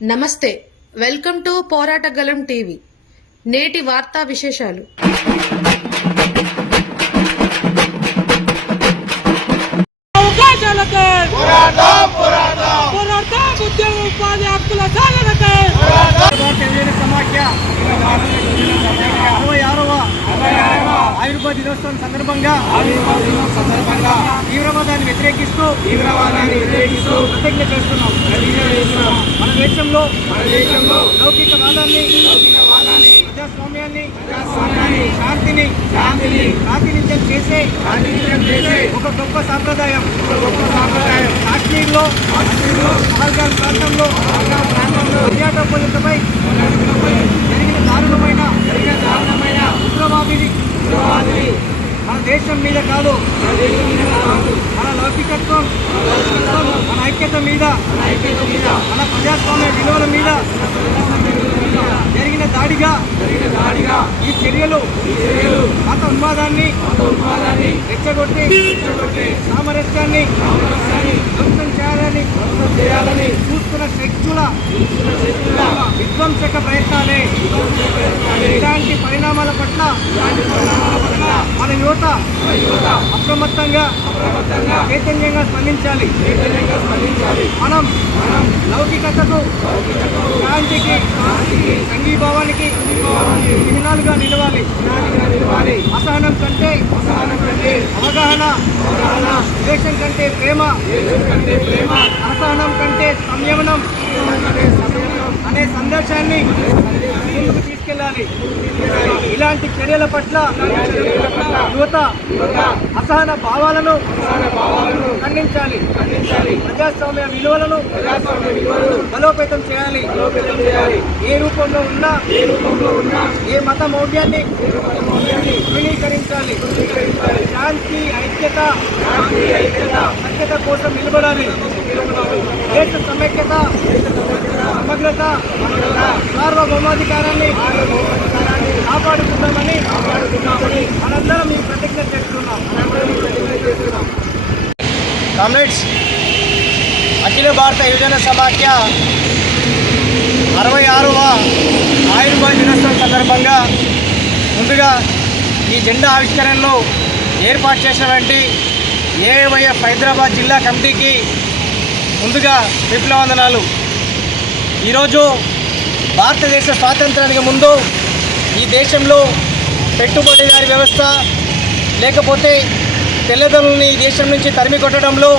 నమస్తే, welcome to పోరాటగలం TV. నేటి వార్తా విశేషాలు. ఉపాధి హక్కుల సాధనకై సమాఖ్య 66వ ఆవిర్భావ దినోత్సవం సందర్భంగా తీవ్రవాదాన్ని వ్యతిరేకిస్తూ ప్రతిజ్ఞ చేస్తున్నాం. మన దేశంలో లౌకిక వాదాన్ని, ప్రజాస్వామ్యాన్ని, శాంతిని ప్రాతినిధ్యం చేసే ఒక గొప్ప సాంప్రదాయం కాశ్మీర్లో పహల్గాం ప్రాంతంలో పర్యాటకులపై జరిగిన దారుణమైన ఉగ్రవాదిని మన దేశం మీద కాదు, మన లౌకికత్వం, మన ఐక్యత మీద, మన ప్రజాస్వామ్య విలువల మీద జరిగిన దాడిగా ఈ చర్యలు మత ఉన్మాదాన్ని రెచ్చగొట్టి సామరస్యాన్ని ధ్వంసం చేయాలని చూస్తున్న శక్తుల విధ్వంసక ప్రయత్నాలే. ఇలాంటి పరిణామాల పట్ల మన యువత అప్రమత్తంగా చైతన్యంగా స్పందించాలి. మనం లౌకికతకు, శాంతికి, సంఘీభావానికి చిహ్నాలుగా నిలవాలి. అసహనం కంటే అవగాహన, ద్వేషం కంటే ప్రేమ, అసహనం కంటే సంయమనం అనే సందేశాన్ని ముందుకు తీసుకెళ్లాలి. ఇలాంటి చర్యల పట్ల యువత అసహన భావాలను ఖండించాలి. ప్రజాస్వామ్య విలువలను బలోపేతం చేయాలి. ఏ రూపంలో ఉన్నా ఏ మత మౌఢ్యాన్ని తృణీకరించాలి. శాంతి, ఐక్యత, సత్యత కోసం నిలబడాలి. దేశ సమైక్యత, సమగ్రత, సార్వభౌమాధికారాన్ని కాపాడుకుందామని మనందరం ఈ ప్రతిజ్ఞ చేస్తున్నాం. కామ్రేడ్స్, అఖిల భారత యువజన సమాఖ్య 66వ ఆవిర్భావ దినోత్సవం సందర్భంగా ముందుగా ఈ జెండా ఆవిష్కరణలో ఏర్పాటు చేసినటువంటి ఏఐవైఎఫ్ హైదరాబాద్ జిల్లా కమిటీకి ముందుగా విప్లవందనాలు. ఈరోజు భారతదేశ స్వాతంత్రానికి ముందు ఈ దేశంలో పెట్టుబడిదారీ వ్యవస్థ, లేకపోతే తెల్లదొరల్ని ఈ దేశం నుంచి తరిమి కొట్టడంలో,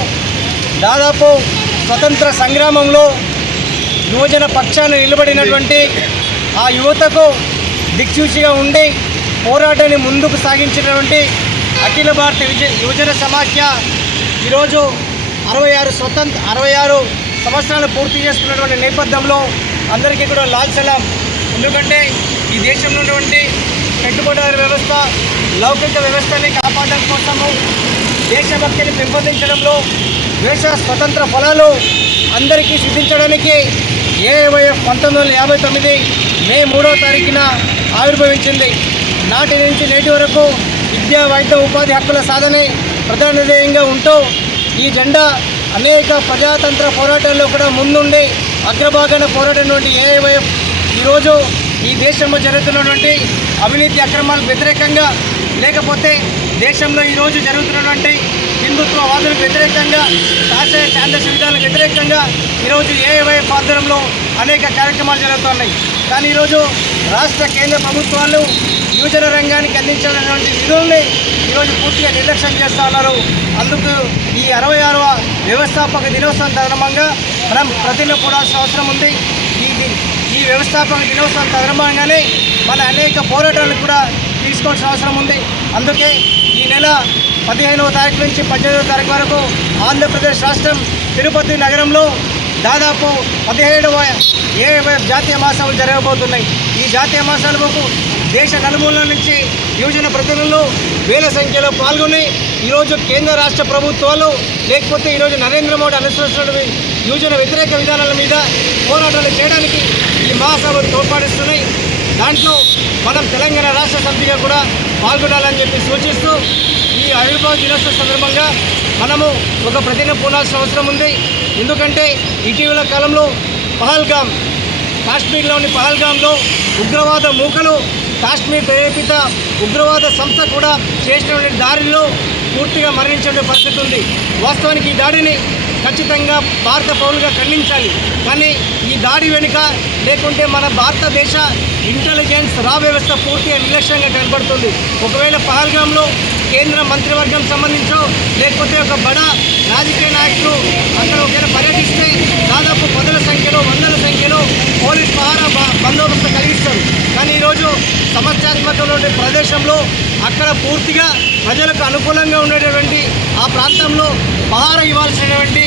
దాదాపు స్వతంత్ర సంగ్రామంలో యువజన పక్షాన నిలబడినటువంటి ఆ యువతకు దిక్సూచిగా ఉండి పోరాటాన్ని ముందుకు సాగించినటువంటి అఖిల భారత యువజన సమాఖ్య ఈరోజు 66 సంవత్సరాలు పూర్తి చేసుకున్నటువంటి నేపథ్యంలో అందరికీ కూడా లాల్ సలాం. ఎందుకంటే ఈ దేశంలో ఉన్నటువంటి పెట్టుబడిదారీ వ్యవస్థ, లౌకిక వ్యవస్థని కాపాడడం కోసము, దేశభక్తిని పెంపొందించడంలో, దేశ స్వతంత్ర ఫలాలు అందరికీ సిద్ధించడానికి ఏఐవైఎఫ్ 1959 మే 3వ తారీఖున ఆవిర్భవించింది. నాటి నుంచి నేటి వరకు విద్యా, వైద్య, ఉపాధి హక్కుల సాధనే ప్రధాన ధ్యేయంగా ఉంటూ ఈ జెండా అనేక ప్రజాతంత్ర పోరాటాల్లో కూడా ముందుండి అగ్రభాగాన పోరాడినటువంటి ఏఐవైఎఫ్ ఈరోజు ఈ దేశంలో జరుగుతున్నటువంటి అవినీతి అక్రమాలకు వ్యతిరేకంగా, లేకపోతే దేశంలో ఈరోజు జరుగుతున్నటువంటి హిందుత్వవాదులకు వ్యతిరేకంగా, శాస్త్రీయ శాంతి విధానాలకు వ్యతిరేకంగా ఈరోజు ఏఐవైఎఫ్ ఆధ్వర్యంలో అనేక కార్యక్రమాలు జరుగుతున్నాయి. కానీ ఈరోజు రాష్ట్ర కేంద్ర ప్రభుత్వాలు యువజన రంగానికి అందించినటువంటి నిధుల్ని ఈరోజు పూర్తిగా నిర్లక్ష్యం చేస్తూ ఉన్నారు. అందుకు ఈ 66వ వ్యవస్థాపక దినోత్సవం సందర్భంగా మనం ప్రతిజ్ఞ కూడాల్సిన అవసరం ఉంది. ఈ వ్యవస్థాపక దినోత్సవం సందర్భంగానే మన అనేక పోరాటాలను కూడా తీసుకోవాల్సిన అవసరం ఉంది. అందుకే ఈ నెల 15వ తారీఖు నుంచి 18వ తారీఖు వరకు ఆంధ్రప్రదేశ్ రాష్ట్రం తిరుపతి నగరంలో దాదాపు 17వ ఏఐవైఎఫ్ జాతీయ మహాసభలు జరగబోతున్నాయి. ఈ జాతీయ మహాసభలకు దేశ నలుమూలల నుంచి యువజన ప్రతినిధులు వేల సంఖ్యలో పాల్గొని ఈరోజు కేంద్ర రాష్ట్ర ప్రభుత్వాలు, లేకపోతే ఈరోజు నరేంద్ర మోడీ అనుసరిస్తున్న యువజన వ్యతిరేక విధానాల మీద పోరాటాలు చేయడానికి ఈ మహాసభలు తోడ్పడిస్తున్నాయి. దాంట్లో మనం తెలంగాణ రాష్ట్ర సమితిగా కూడా పాల్గొనాలని చెప్పి సూచిస్తూ ఈ ఆవిర్భావ దినోత్సవం సందర్భంగా మనము ఒక ప్రతిజ్ఞ పూనాల్సిన అవసరం ఉంది. ఎందుకంటే ఇటీవల కాలంలో పహల్గామ్, కాశ్మీర్లోని పహల్గామ్లో ఉగ్రవాద మూకలు, కాశ్మీర్ ప్రేరేపిత ఉగ్రవాద సంస్థ కూడా చేసినటువంటి దాడిలో పూర్తిగా మరణించే పరిస్థితి ఉంది. వాస్తవానికి ఈ దాడిని ఖచ్చితంగా భారత పౌరులుగా ఖండించాలి. కానీ ఈ దాడి వెనుక లేకుంటే మన భారతదేశ ఇంటెలిజెన్స్ రా వ్యవస్థ పూర్తిగా నిర్లక్ష్యంగా కనబడుతుంది. ఒకవేళ పహల్గామ్లో కేంద్ర మంత్రివర్గం సంబంధించో లేకపోతే ఒక బడా రాజకీయ నాయకులు అక్కడ ఒకవేళ పర్యటిస్తే దాదాపు వందల సంఖ్యలో పోలీస్ పహారా బందోబస్తు కలిగిస్తారు. కానీ ఈరోజు సమస్యాత్మకమైన ప్రదేశంలో అక్కడ పూర్తిగా ప్రజలకు అనుకూలంగా ఉండేటటువంటి ఆ ప్రాంతంలో పహారా ఇవ్వాల్సినటువంటి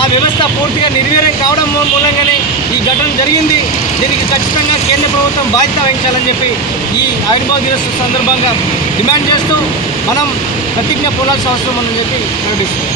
ఆ వ్యవస్థ పూర్తిగా నిర్వీర్యం కావడం మూలంగానే ఈ ఘటన జరిగింది. దీనికి ఖచ్చితంగా కేంద్ర ప్రభుత్వం బాధ్యత వహించాలని చెప్పి ఈ ఆవిర్భావ దినోత్సవం సందర్భంగా డిమాండ్ చేస్తూ మనం ప్రతిజ్ఞ పూనాల్సిన అవసరం ఉందని చెప్పి ప్రకటిస్తున్నాం.